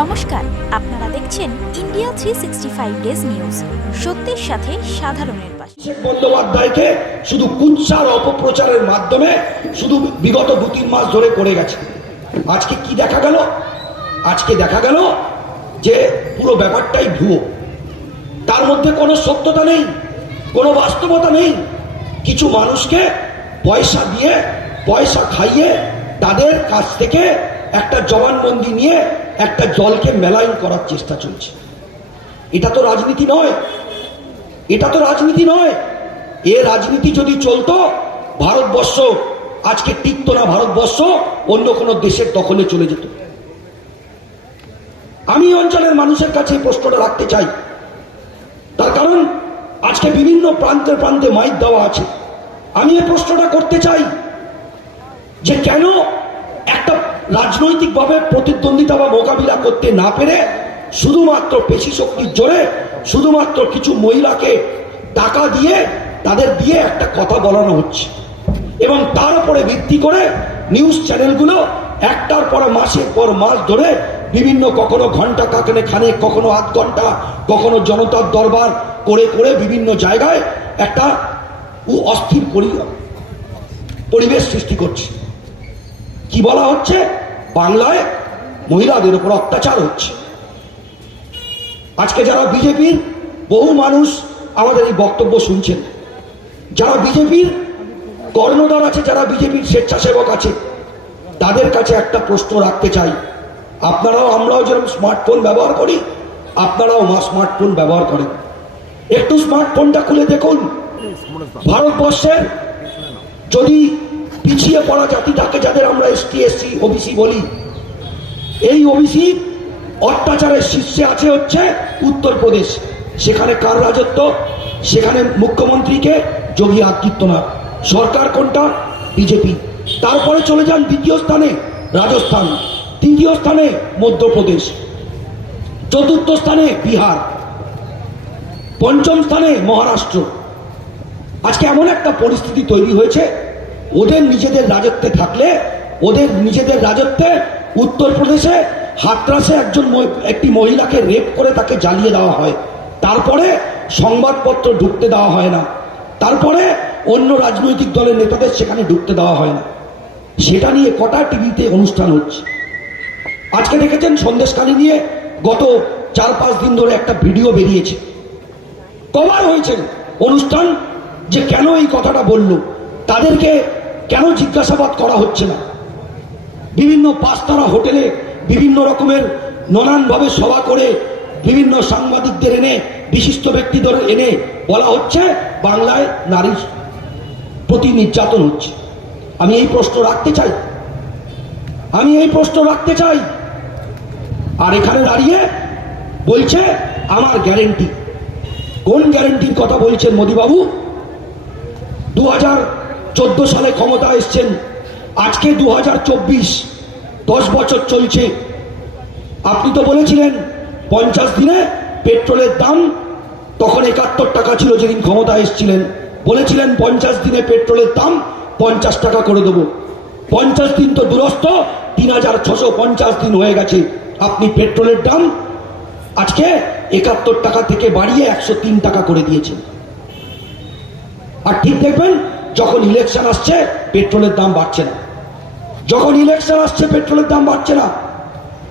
নমস্কার, আপনারা দেখছেন ইন্ডিয়া 365 ডেজ নিউজ। সত্যের সাথে সাধারণের পাশে। বন্দ্যোপাধ্যায়কে শুধু কুৎসার অপপ্রচারের মাধ্যমে শুধু বিগত 2-3 মাস ধরে করে গেছে। আজকে কি দেখা গেল? আজকে দেখা গেল যে পুরো ব্যাপারটাই ভুয়ো, তার মধ্যে কোনো সত্যতা নেই, কোনো বাস্তবতা নেই। কিছু মানুষকে পয়সা দিয়ে, পয়সা খাইয়ে তাদের কাছ থেকে একটা জবানবন্দি নিয়ে একটা দলকে মেলাইন করার চেষ্টা চলছে। এটা তো রাজনীতি নয়, এটা তো রাজনীতি নয়। এ রাজনীতি যদি চলতো, ভারতবর্ষ আজকে টিকতো না, ভারতবর্ষ অন্য কোনো দেশের দখলে চলে যেত। আমি অঞ্চলের মানুষের কাছে এই প্রশ্নটা রাখতে চাই, তার কারণ আজকে বিভিন্ন প্রান্তে প্রান্তে মাইক দেওয়া আছে। আমি এই প্রশ্নটা করতে চাই যে কেন একটা রাজনৈতিকভাবে প্রতিদ্বন্দ্বিতা বা মোকাবিলা করতে না পেরে শুধুমাত্র পেশি শক্তির জোরে শুধুমাত্র কিছু মহিলাকে টাকা দিয়ে তাদের দিয়ে একটা কথা বলানো হচ্ছে, এবং তার উপরে ভিত্তি করে নিউজ চ্যানেলগুলো একটার পর মাসের পর মাস ধরে বিভিন্ন কখনো ঘন্টা খানেক, কখনো আধ ঘন্টা, কখনো জনতার দরবার করে করে বিভিন্ন জায়গায় একটা অস্থির পরিবেশ সৃষ্টি করছে। কি বলা হচ্ছে? বাংলায় মহিলাদের উপর অত্যাচার হচ্ছে। আজকে যারা বিজেপির বহু মানুষ আমাদের এই বক্তব্য শুনছেন, যারা বিজেপির কর্ণধার আছে, যারা বিজেপির স্বেচ্ছাসেবক আছে, তাদের কাছে একটা প্রশ্ন রাখতে চাই। আপনারাও, আমরাও যেরকম স্মার্টফোন ব্যবহার করি, আপনারাও স্মার্টফোন ব্যবহার করেন। একটু স্মার্টফোনটা খুলে দেখুন। ভারতবর্ষের যদি পিছিয়ে পড়া জাতি থাকে, যাদের আমরা এসটি, এসসি, ওবিসি বলি, এই ওবিসি অত্যাচারের শীর্ষে আছে হচ্ছে উত্তরপ্রদেশ। সেখানে কার রাজত্ব? সেখানে মুখ্যমন্ত্রীকে যোগী আদিত্যনাথ। সরকার কোনটা? বিজেপি। তারপরে চলে যান দ্বিতীয় স্থানে রাজস্থান, তৃতীয় স্থানে মধ্যপ্রদেশ, চতুর্থ স্থানে বিহার, পঞ্চম স্থানে মহারাষ্ট্র। আজকে এমন একটা পরিস্থিতি তৈরি হয়েছে, ওদের নিজেদের রাজত্বে থাকলে, ওদের নিজেদের রাজত্বে উত্তরপ্রদেশে হাতরাসে একটি মহিলাকে রেপ করে তাকে জ্বালিয়ে দেওয়া হয়, তারপরে সংবাদপত্র ঢুকতে দেওয়া হয় না, তারপরে অন্য রাজনৈতিক দলের নেতাদের সেখানে ঢুকতে দেওয়া হয় না। সেটা নিয়ে কটা টিভিতে অনুষ্ঠান হচ্ছে। আজকে দেখেছেন সন্দেশখালী নিয়ে গত 4-5 দিন ধরে একটা ভিডিও বেরিয়েছে। কবার হয়েছে অনুষ্ঠান যে কেন এই কথাটা বলল, তাদেরকে কেন জিজ্ঞাসাবাদ করা হচ্ছে না? বিভিন্ন পাঁচতারা হোটেলে বিভিন্ন রকমের নানানভাবে সভা করে বিভিন্ন সাংবাদিকদের এনে, বিশিষ্ট ব্যক্তিদের এনে বলা হচ্ছে বাংলায় নারীর প্রতি নির্যাতন হচ্ছে। আমি এই প্রশ্ন রাখতে চাই, আমি এই প্রশ্ন রাখতে চাই। আর এখানে দাঁড়িয়ে বলছে আমার গ্যারেন্টি। কোন গ্যারেন্টির কথা বলছেন মোদিবাবু? 2014 সালে ক্ষমতা এসছেন, আজকে 2024, 10 বছর চলছে। আপনি তো বলেছিলেন 50 দিনে পেট্রোলের দাম, তখন 71 টাকা ছিল যেদিন ক্ষমতা এসছিলেন, বলেছিলেন 50 দিনে পেট্রোলের দাম 50 টাকা করে দেবো। 50 দিন তো দূরস্থ, 3650 দিন হয়ে গেছে। আপনি পেট্রোলের দাম আজকে 71 টাকা থেকে বাড়িয়ে 103 টাকা করে দিয়েছেন। আর ঠিক দেখবেন যখন ইলেকশন আসছে পেট্রোলের দাম বাড়ছে না, যখন ইলেকশন আসছে পেট্রোলের দাম বাড়ছে না।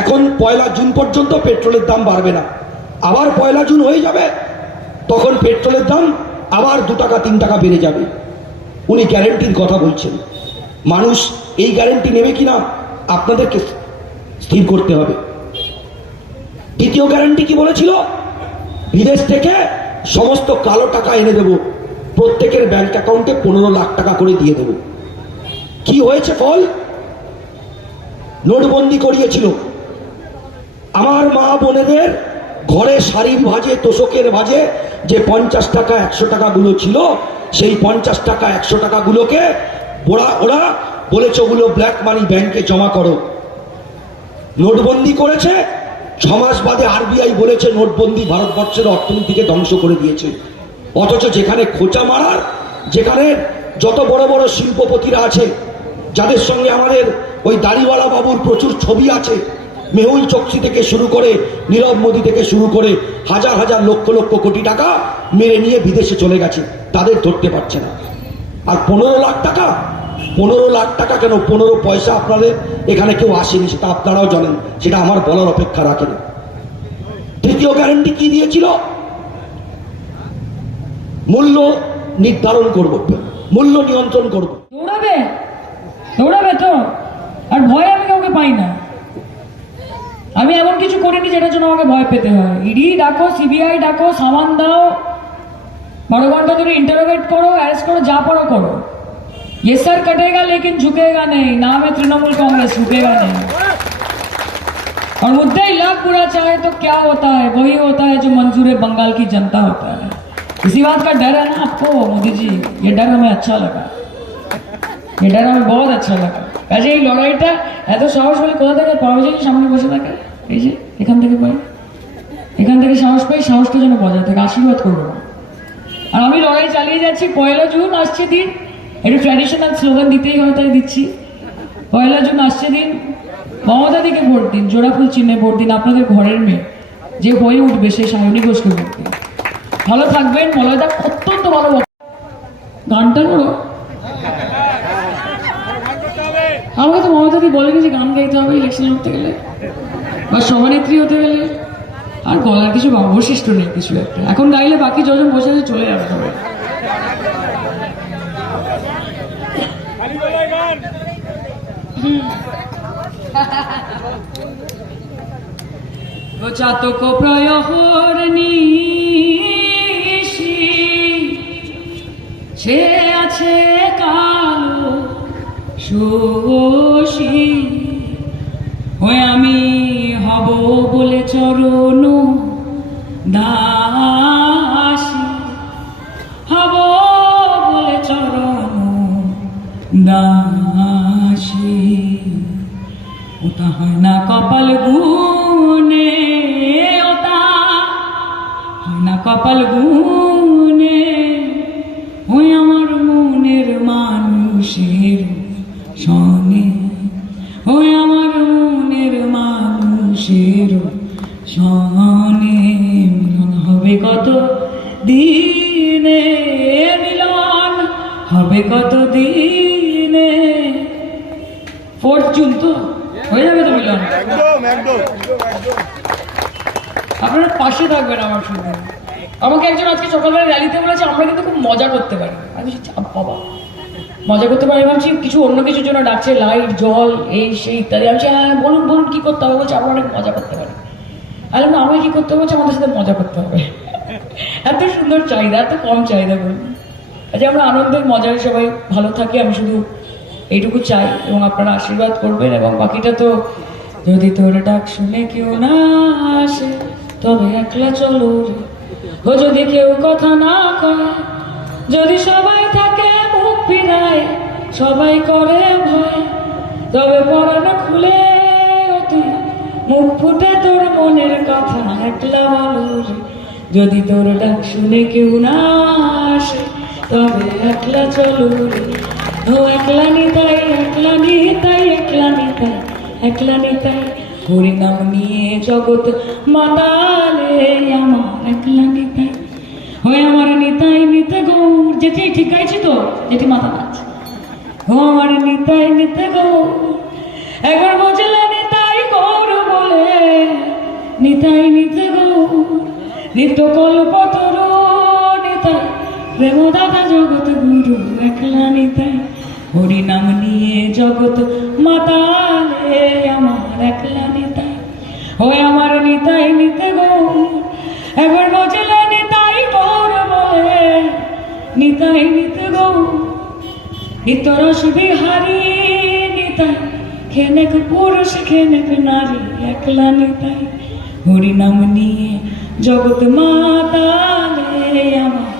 এখন 1 জুন পর্যন্ত পেট্রোলের দাম বাড়বে না, আবার 1 জুন হয়ে যাবে, তখন পেট্রোলের দাম আবার 2 টাকা 3 টাকা বেড়ে যাবে। উনি গ্যারেন্টির কথা বলছেন। মানুষ এই গ্যারেন্টি নেবে কিনা আপনাদেরকে স্থির করতে হবে। দ্বিতীয় গ্যারেন্টি কি বলেছিল? বিদেশ থেকে সমস্ত কালো টাকা এনে দেব, প্রত্যেকের ব্যাংক অ্যাকাউন্টে 15 লাখ টাকা করে দিয়ে দেব। কি হয়েছে ফল? নোটবন্দি করিয়েছিল। আমার মা বোনেদের ঘরে শাড়ির ভাজে, তোষকের ভাজে যে 50 টাকা 100 টাকাগুলো ছিল, সেই 50 টাকা 100 টাকাগুলোকে ওরা বলেছে ওগুলো ব্ল্যাক মানি, ব্যাংকে জমা করো। নোটবন্দি করেছে, 6 মাস বাদে আরবিআই বলেছে নোটবন্দি ভারতবর্ষের অর্থনীতিকে ধ্বংস করে দিয়েছে। অথচ যেখানে খোঁচা মারার, যেখানে যত বড় বড় শিল্পপতিরা আছে, যাদের সঙ্গে আমাদের ওই দাড়িওয়ালা বাবুর প্রচুর ছবি আছে, মেহুল চোকসি থেকে শুরু করে নীরব মোদী থেকে শুরু করে হাজার হাজার লক্ষ লক্ষ কোটি টাকা মেরে নিয়ে বিদেশে চলে গেছে, তাদের ধরতে পারছে না। আর 15 লাখ টাকা, 15 লাখ টাকা কেন, 15 পয়সা আপনাদের এখানে কেউ আসেনি, সেটা আপনারাও জানেন, সেটা আমার বলার অপেক্ষা রাখে না। তৃতীয় গ্যারান্টি কি দিয়েছিল? মূল্য নির্ধারণ করব, মূল্য নিয়ন্ত্রণ করব। দৌড়াবে দৌড়াবে তো, আর ভয় আমি কাউকে পাই না। আমি এমন কিছু করিনি যেটার জন্য আমাকে ভয় পেতে হয়। ইডি ডাকো, সিবিআই ডাকো, সামান দাও, 12 घंटा ধরে इंटरोगेट करो, अरेस्ट करो, जा पड़ो करो। ये सर कटेगा लेकिन झुकेगा नहीं। नाम है तृणमूल कांग्रेस, झुकेगा नहीं। और मुद्दे ही लाख बुरा चाहे तो क्या होता है, वही होता है जो मंजूर बंगाल की जनता होता है। इसी बात का डर है ना आपको मोदी जी, ये डर हमें अच्छा लगा, ये डर हमें बहुत अच्छा लगा। কাজে এই লড়াইটা এত সাহস হলে কোথা থেকে পাওয়া যায়? সামনে বসে থাকে, এই যে এখান থেকে পাই, এখান থেকে সাহস পাই। সাহসটা যেন বজায় থাকে, আশীর্বাদ করবো। আর আমি লড়াই চালিয়ে যাচ্ছি। 1 জুন আসছে দিন, একটু ট্র্যাডিশনাল স্লোগান দিতেই হয়, তাই দিচ্ছি। 1 জুন আসছে দিন, মমতা দিকে ভোট দিন, জোড়াফুল চিহ্নে ভোট দিন। আপনাদের ঘরের মেয়ে যে হয়ে উঠবে সে সায়নী ঘোষকে ভোট দিন। ভালো থাকবেন। মলয়দা অত্যন্ত ভালো গানটা করো। আমাকে তো মমতাদি বলেনি যে গান গাইতে হবে ইলেকশন করতে গেলে বা সভানেত্রী হতে গেলে। আর গলার কিছু অবশিষ্ট নেই কিছু একটা, এখন গাইলে বাকি যজন বসে আছে চলে যাবে সবাই। চাতক প্রয়হর নিশি সে আছে কালো শোষী হয়ে আমি হব বলে চরণ দাসী, হব বলে চরণ দাসী। ওটা হয় না কপাল গুনে, ওটা হয় না কপাল গুনে। ওই আমার মনের মানুষের সনে, ওই আমার মনের মানুষের সনে। মিলন হবে কত দিনে, মিলন হবে কত দিনে। 4 জুন তো হয়ে যাবে তো মিলন। আপনারা পাশে থাকবেন আমার সঙ্গে। আমাকে একজন আজকে সকালবেলা র্যালিতে বলেছে আমরা কিন্তু খুব মজা করতে পারি। আমি বাবা মজা করতে পারি ভাবছি, কিছু অন্য কিছুর জন্য ডাকছে, লাইট জল এই সেই ইত্যাদি। আমি হ্যাঁ বলুন বলুন কি করতে হবে? বলছে আমরা অনেক মজা করতে পারি। আমি আমি কি করতে হবে? আমাদের সাথে মজা করতে হবে। এত সুন্দর চাহিদা, এত কম চাহিদা বলুন। আচ্ছা আমরা আনন্দের মজায় সবাই ভালো থাকি, আমি শুধু এইটুকু চাই এবং আপনারা আশীর্বাদ করবেন। এবং বাকিটা তো যদি তোর ডাক শুনে কেউ না আসে তবে একলা চলো রে। ও যদি কেউ কথা না কয়, যদি সবাই থাকে মুখ ফিরায়, সবাই করে ভয়, তবে পরানো খুলে তুই মুখ ফুটে তোর মনের কথা একলা বলো রে। যদি তোর ডাক শুনে কেউ না আসে তবে একলা চলো রে। ও একলা নিতাই, একলা নিতাই, একলা নিতাই, একলা নিতাই। হরিনাম নিয়ে জগৎ মাতালে আমার একলা নিতাই। হয়ে আমার নিতাই নিতে গৌর। যেটি ঠিক গাইছি তো, যেটি মাথা নাচ। ও আমার নিতাই নিতে গৌর, একবার বুঝলে নিতাই গৌর বলে। নিতাই নিতে গৌর, নিত্য কল্প তরু নিতাই, প্রেম দাদা জগৎ গুরু একলা নিতাই। হরিনাম নিয়ে জগৎ মাতালে আমার একলা নিতাই। হয়ে আমার নিতাই নিতে গৌর, একবার বুঝলে নিতাই গৌর বলে। নিতাই নিতে গৌর, নিত্য রস বিহারী নিতাই। খেনেক পুরুষ খেনেক নারী একলা নিতাই। হরিনাম নিয়ে জগৎ মাতালে আমার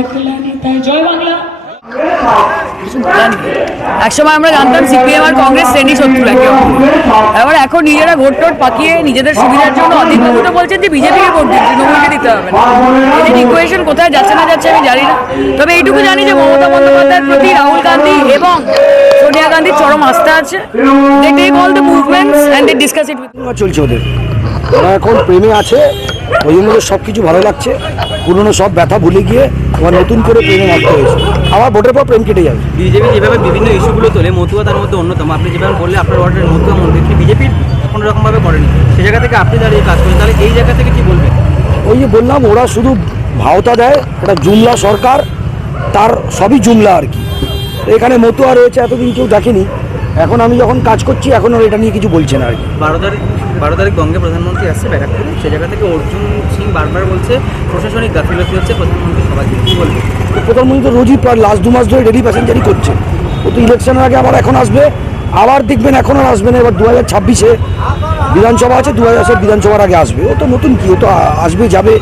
একলা নিতাই। জয় বাংলা। কিছু বলার নেই। একসময় আমরা জানতাম সিপিএম আর কংগ্রেস শ্রেণী শত্রু একে অপরের। এবার এখন নিজেরা ভোট টোট পাকিয়ে নিজেদের সুবিধার জন্য অধীনবাবু তো বলছেন যে বিজেপিকে ভোট দিন, তৃণমূলকে দিতে হবে না। এদের ইকুয়েশন কোথায় যাচ্ছে না যাচ্ছে আমি জানি না, তবে এইটুকু জানি যে মমতা বন্দ্যোপাধ্যায়ের প্রতি রাহুল গান্ধী এবং সোনিয়া গান্ধীর চরম আস্থা আছে। They take all the movements and they discuss it with. চলছে ওদের, ওরা এখন প্রেমে আছে, ওই জন্য সব কিছু ভালো লাগছে। পুরনো সব ব্যথা ভুলে গিয়ে আবার নতুন করে প্রেমে মারতে হয়েছে, আবার ভোটের পর প্রেম কেটে যাবে। বিজেপি যেভাবে বিভিন্ন ইস্যুগুলো তোলে, মতুয়া তার মধ্যে অন্যতম। আপনি যেভাবে বললে আপনার ওয়ার্ডের মতুয়া মন্দিরটি বিজেপির কোনো রকমভাবে করেনি, সে জায়গা থেকে আপনি দাঁড়িয়ে কাজ করেন, তাহলে এই জায়গা থেকে কি বলবেন? ওই যে বললাম, ওরা শুধু ভাওতা দেয়, এটা জুমলা সরকার, তার সবই জুমলা আর কি। এখানে মতুয়া রয়েছে, এতদিন কেউ দেখেনি, এখন আমি যখন কাজ করছি এখন আর এটা নিয়ে কিছু বলছে না আর কি। 12 তারিখ বঙ্গে প্রধানমন্ত্রী আসছে ব্যারাকপুরে, সে জায়গা থেকে অর্জুন সিং বারবার বলছে প্রশাসনিক গাফিলতি হচ্ছে প্রধানমন্ত্রী সবাইকে, কি বলবেন? প্রধানমন্ত্রী তো রোজই প্রায় লাস্ট 2 মাস ধরে ডেলি প্যাসেঞ্জারই করছে। ও তো ইলেকশনের আগে আবার এখন আসবে, আবার দেখবেন এখন আর আসবে না। এবার 2026-এ বিধানসভা আছে, 2027 বিধানসভার আগে আসবে। ও তো নতুন কি, ও তো আসবে যাবে।